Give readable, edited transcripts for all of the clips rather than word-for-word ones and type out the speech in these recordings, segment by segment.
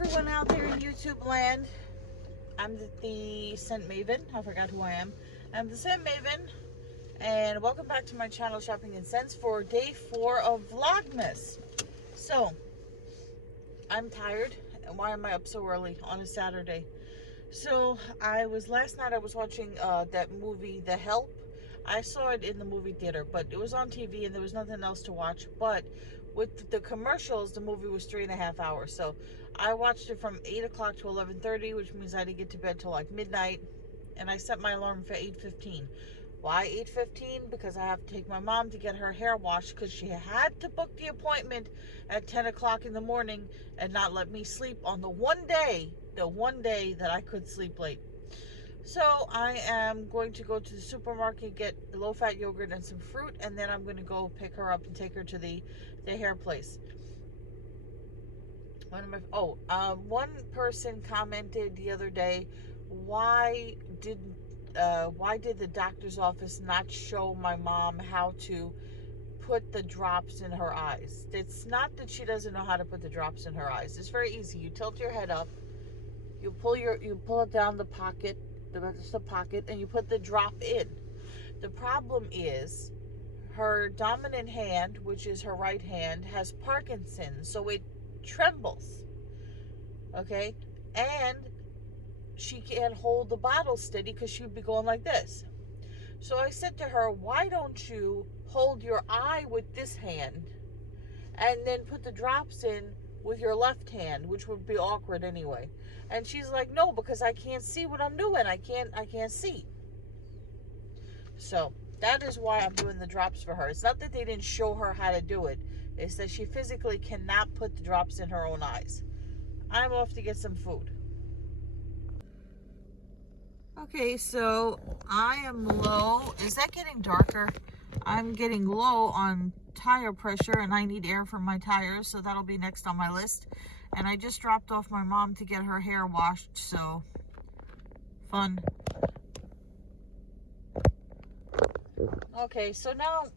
everyone out there in YouTube land. I'm the Scent Maven. I forgot who I am. I'm the Scent Maven, and welcome back to my channel, Shopping and Scents, for day 4 of Vlogmas. So, I'm tired, and why am I up so early on a Saturday? So, last night I was watching that movie, The Help. I saw it in the movie theater, but it was on TV and there was nothing else to watch. But with the commercials, the movie was 3.5 hours. So I watched it from 8 o'clock to 11:30, which means I didn't get to bed till like midnight. And I set my alarm for 8:15. Why 8:15? Because I have to take my mom to get her hair washed, because she had to book the appointment at 10 o'clock in the morning and not let me sleep on the one day that I could sleep late. So I am going to go to the supermarket, get low-fat yogurt and some fruit, and then I'm going to go pick her up and take her to the hair place. One person commented the other day, why did the doctor's office not show my mom how to put the drops in her eyes? It's not that she doesn't know how to put the drops in her eyes. It's very easy. You tilt your head up, you pull it down the pocket, the pocket, and you put the drop in. The problem is her dominant hand, which is her right hand, has Parkinson's, so it trembles. Okay? And she can't hold the bottle steady because she would be going like this. So I said to her, why don't you hold your eye with this hand and then put the drops in with your left hand, which would be awkward anyway. And she's like, no, because I can't see what I'm doing. I can't see. So that is why I'm doing the drops for her. It's not that they didn't show her how to do it. It's that she physically cannot put the drops in her own eyes. I'm off to get some food. Okay, so I am low. Is that getting darker? I'm getting low on tire pressure, and I need air for my tires, so that'll be next on my list. And I just dropped off my mom to get her hair washed, so fun. Okay, so now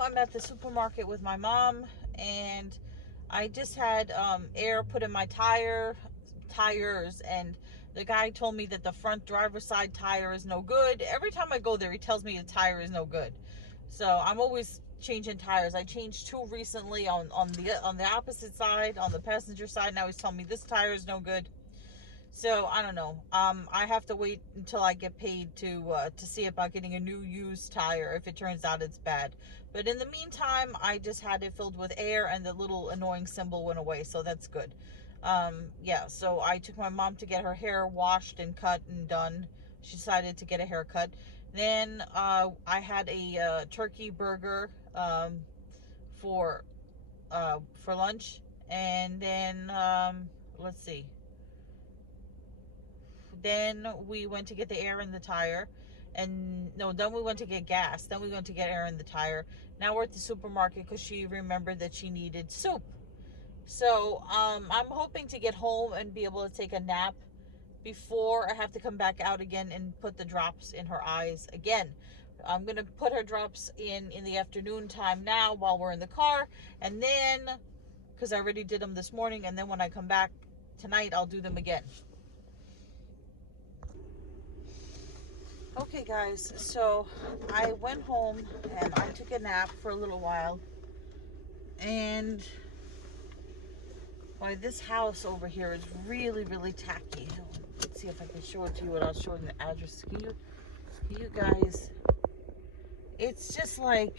I'm at the supermarket with my mom, and I just had air put in my tires, and the guy told me that the front driver's side tire is no good. Every time I go there, he tells me the tire is no good. So I'm always changing tires. I changed 2 recently on the opposite side, on the passenger side. Now he's telling me this tire is no good. So I don't know. I have to wait until I get paid to see about getting a new used tire if it turns out it's bad. But in the meantime, I just had it filled with air, and the little annoying symbol went away, so that's good. Yeah, so I took my mom to get her hair washed and cut and done. She decided to get a haircut. Then I had a turkey burger for lunch, and then let's see. Then we went to get the air in the tire, and no, then we went to get gas. Then we went to get air in the tire. Now we're at the supermarket because she remembered that she needed soup. So I'm hoping to get home and be able to take a nap before I have to come back out again and put the drops in her eyes again. I'm going to put her drops in the afternoon time now while we're in the car, and then, because I already did them this morning, and then when I come back tonight, I'll do them again. Okay guys, so I went home and I took a nap for a little while, and boy, this house over here is really, really tacky. Let's see if I can show it to you without showing the address. Can you guys, it's just like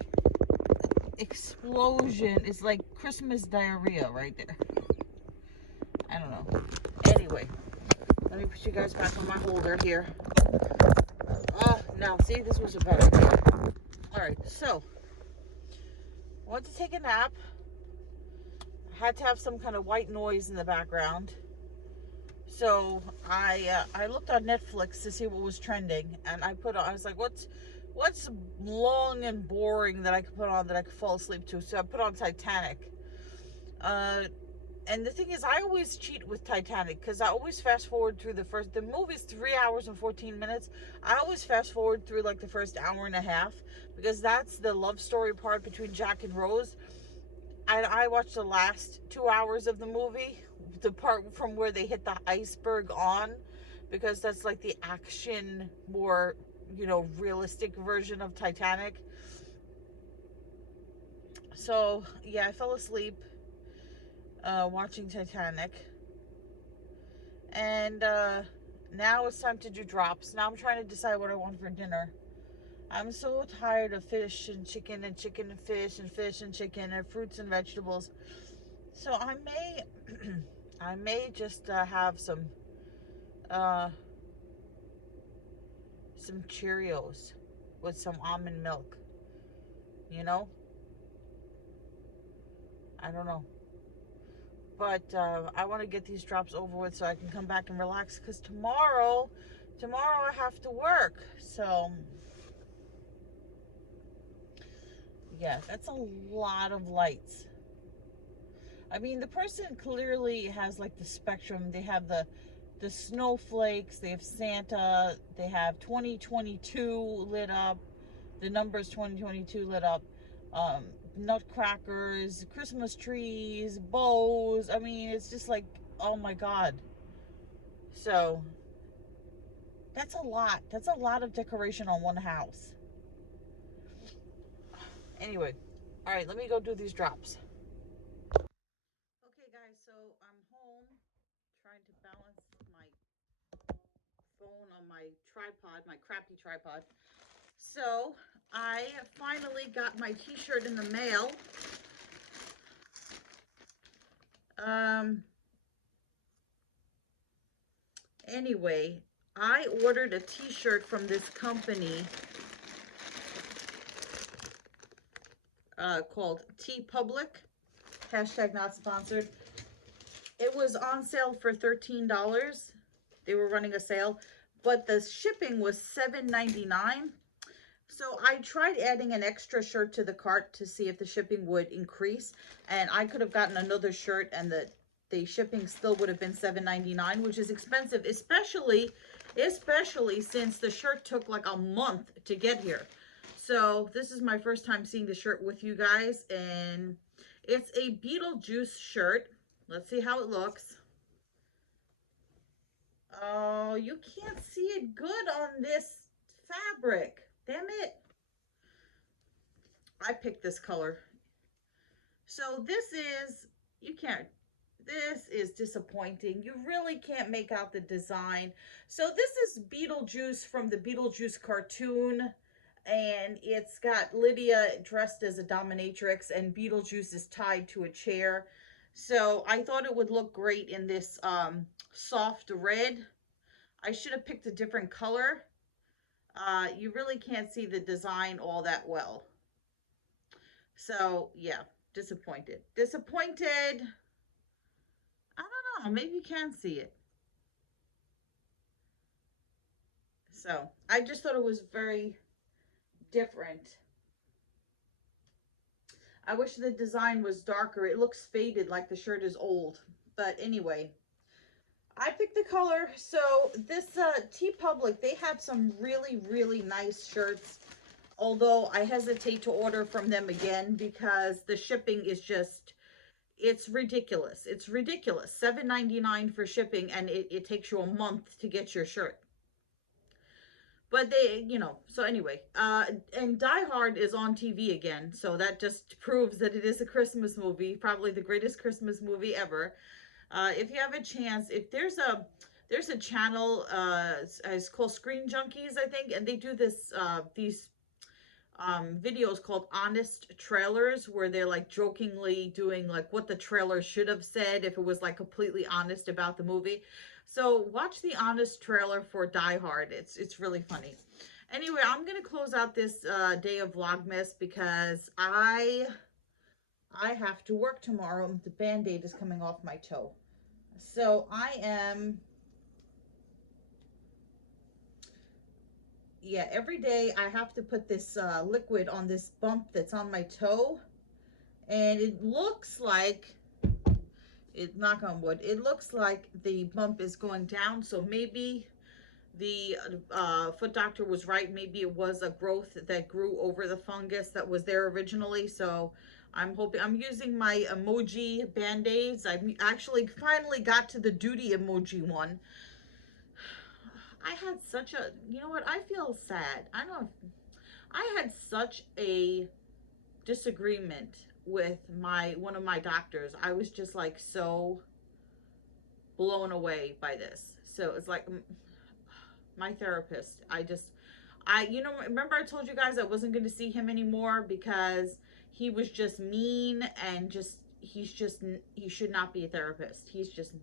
explosion. It's like Christmas diarrhea right there. I don't know. Anyway, let me put you guys back on my holder here. Now, see, this was a better idea. Alright, so I went to take a nap. I had to have some kind of white noise in the background. So I looked on Netflix to see what was trending, and I was like, what's long and boring that I could put on that I could fall asleep to? So I put on Titanic. And the thing is, I always cheat with Titanic, because I always fast forward through the movie's 3 hours and 14 minutes. I always fast forward through like the first hour and a half, because that's the love story part between Jack and Rose. I watched the last 2 hours of the movie, the part from where they hit the iceberg on, because that's like the action, more, realistic version of Titanic. So, yeah, I fell asleep watching Titanic. And now it's time to do drops. Now I'm trying to decide what I want for dinner. I'm so tired of fish and chicken and chicken and fish and chicken and fruits and vegetables. So I may, I may just have uh, some Cheerios with some almond milk. You know, I don't know, but I want to get these drops over with so I can come back and relax. Cause tomorrow I have to work. So yeah, that's a lot of lights. I mean, the person clearly has like the spectrum. They have the snowflakes, they have Santa, they have 2022 lit up, the numbers 2022 lit up, um, nutcrackers, Christmas trees, bows. I mean, it's just like, oh my God. So that's a lot. That's a lot of decoration on one house. Anyway, all right, let me go do these drops. Okay, guys, so I'm home trying to balance my phone on my tripod, my crappy tripod. So I finally got my t-shirt in the mail. Anyway, I ordered a t-shirt from this company called T Public, hashtag not sponsored. It was on sale for $13. They were running a sale, but the shipping was $7.99. So I tried adding an extra shirt to the cart to see if the shipping would increase, and I could have gotten another shirt and the shipping still would have been $7.99, which is expensive, especially since the shirt took like a month to get here. So this is my first time seeing the shirt with you guys, and it's a Beetlejuice shirt. Let's see how it looks. Oh, you can't see it good on this fabric. Damn it. I picked this color. So this is disappointing. You really can't make out the design. So this is Beetlejuice from the Beetlejuice cartoon. And it's got Lydia dressed as a dominatrix and Beetlejuice is tied to a chair. So I thought it would look great in this soft red. I should have picked a different color. You really can't see the design all that well. So yeah, disappointed. Disappointed. I don't know, maybe you can see it. So I just thought it was very different. I wish the design was darker. It looks faded, like the shirt is old. But anyway, I picked the color. So this T Public, they have some really, really nice shirts. Although I hesitate to order from them again because the shipping is just, it's ridiculous. It's ridiculous. $7.99 for shipping, and it takes you a month to get your shirt. But they, so anyway, and Die Hard is on TV again, so that just proves that it is a Christmas movie, probably the greatest Christmas movie ever. If you have a chance, if there's a channel, it's called Screen Junkies, I think, and they do these videos called honest trailers, where they're like jokingly doing like what the trailer should have said if it was like completely honest about the movie. So watch the honest trailer for Die Hard. It's really funny. Anyway, I'm gonna close out this day of Vlogmas because I have to work tomorrow. The band-aid is coming off my toe, so yeah, every day I have to put this liquid on this bump that's on my toe, and it looks like, knock on wood, it looks like the bump is going down. So maybe the foot doctor was right. Maybe it was a growth that grew over the fungus that was there originally. So I'm hoping, I'm using my emoji band-aids. I actually finally got to the duty emoji one. I had such a, you know what, I feel sad. I don't know. I had such a disagreement with one of my doctors. I was just like so blown away by this. So it's like my therapist. You know, remember I told you guys I wasn't going to see him anymore because he was just mean and he should not be a therapist. He's just,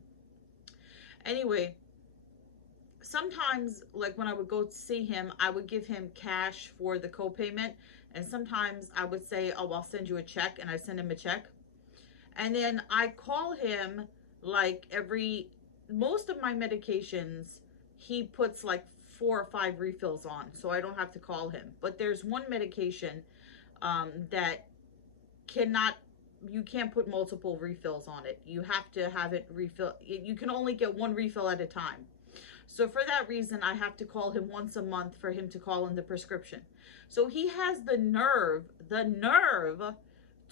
anyway, sometimes, like when I would go see him, I would give him cash for the copayment. And sometimes I would say, oh, I'll send you a check. And I send him a check. And then I call him like most of my medications, he puts like 4 or 5 refills on. So I don't have to call him. But there's one medication that you can't put multiple refills on it. You have to have it refill. You can only get one refill at a time. So for that reason, I have to call him once a month for him to call in the prescription. So he has the nerve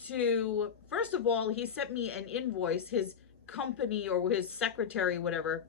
to, first of all, he sent me an invoice, his company or his secretary, whatever,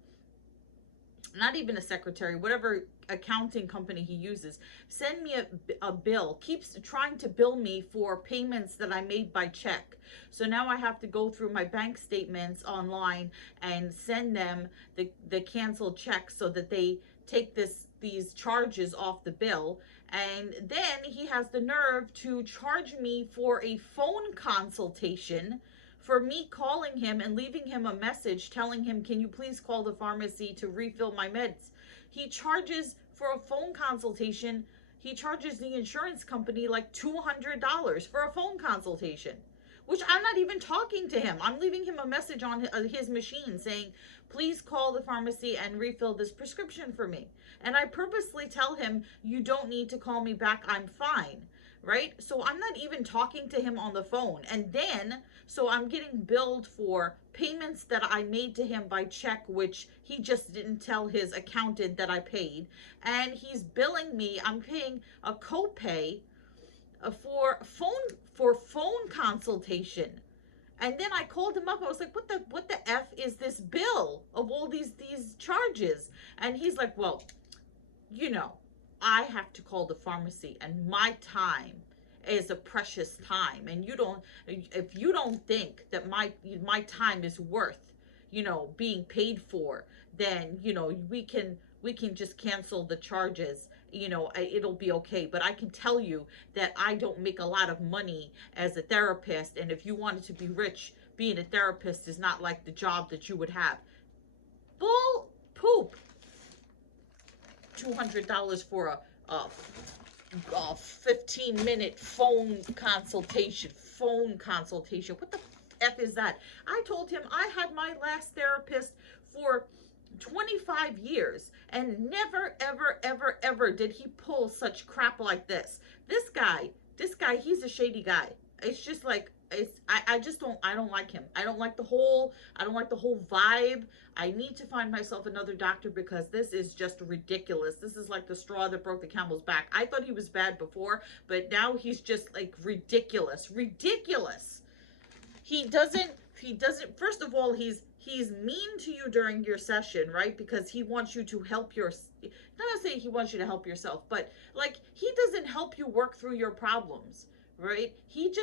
not even a secretary, whatever accounting company he uses, send me a bill, keeps trying to bill me for payments that I made by check. So now I have to go through my bank statements online and send them the canceled checks so that they take these charges off the bill. And then he has the nerve to charge me for a phone consultation for me calling him and leaving him a message telling him, can you please call the pharmacy to refill my meds? He charges for a phone consultation. He charges the insurance company like $200 for a phone consultation, which I'm not even talking to him. I'm leaving him a message on his machine saying, please call the pharmacy and refill this prescription for me. And I purposely tell him, you don't need to call me back. I'm fine. Right? So I'm not even talking to him on the phone. And then, so I'm getting billed for payments that I made to him by check, which he just didn't tell his accountant that I paid. And he's billing me, I'm paying a copay for phone consultation. And then I called him up. I was like, what the F is this bill of all these charges? And he's like, well, you know, I have to call the pharmacy and my time is a precious time. And if you don't think that my time is worth, you know, being paid for, then, you know, we can just cancel the charges. You know, it'll be okay. But I can tell you that I don't make a lot of money as a therapist. And if you wanted to be rich, being a therapist is not like the job that you would have. Bull poop. $200 for a 15-minute phone consultation. What the F is that? I told him I had my last therapist for 25 years and never, ever, ever, ever did he pull such crap like this. This guy, he's a shady guy. It's just like, I don't like him. I don't like the whole vibe. I need to find myself another doctor because this is just ridiculous. This is like the straw that broke the camel's back. I thought he was bad before, but now he's just like ridiculous. He doesn't, first of all, he's mean to you during your session, right? Because he wants you to help not saying he wants you to help yourself, but like he doesn't help you work through your problems, right? He's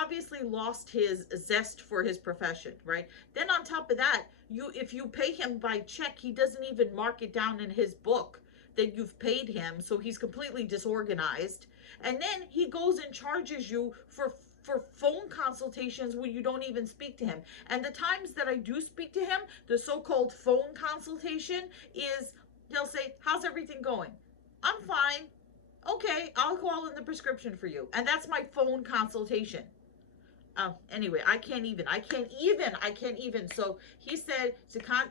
obviously lost his zest for his profession, right? Then on top of that, if you pay him by check, he doesn't even mark it down in his book that you've paid him, so he's completely disorganized. And then he goes and charges you for phone consultations when you don't even speak to him. And the times that I do speak to him, the so-called phone consultation is, he'll say, how's everything going? I'm fine. Okay, I'll call in the prescription for you. And that's my phone consultation. Anyway, I can't even. So he said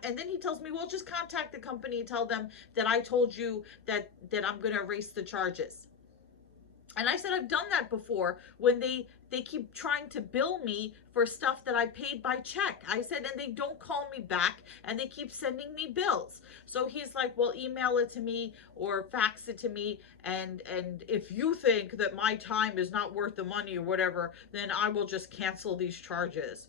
and then he tells me, well, just contact the company and tell them that I told you that I'm going to erase the charges. And I said I've done that before when they keep trying to bill me for stuff that I paid by check. I said, and they don't call me back and they keep sending me bills. So he's like, well, email it to me or fax it to me, and if you think that my time is not worth the money or whatever, then I will just cancel these charges.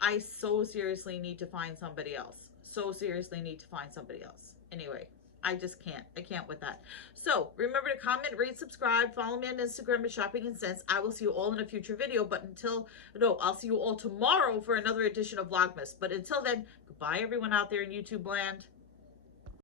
I so seriously need to find somebody else. So seriously need to find somebody else. Anyway, I just can't. I can't with that. So remember to comment, rate, subscribe, follow me on Instagram at Shopping and Sense. I will see you all in a future video. But I'll see you all tomorrow for another edition of Vlogmas. But until then, goodbye everyone out there in YouTube land.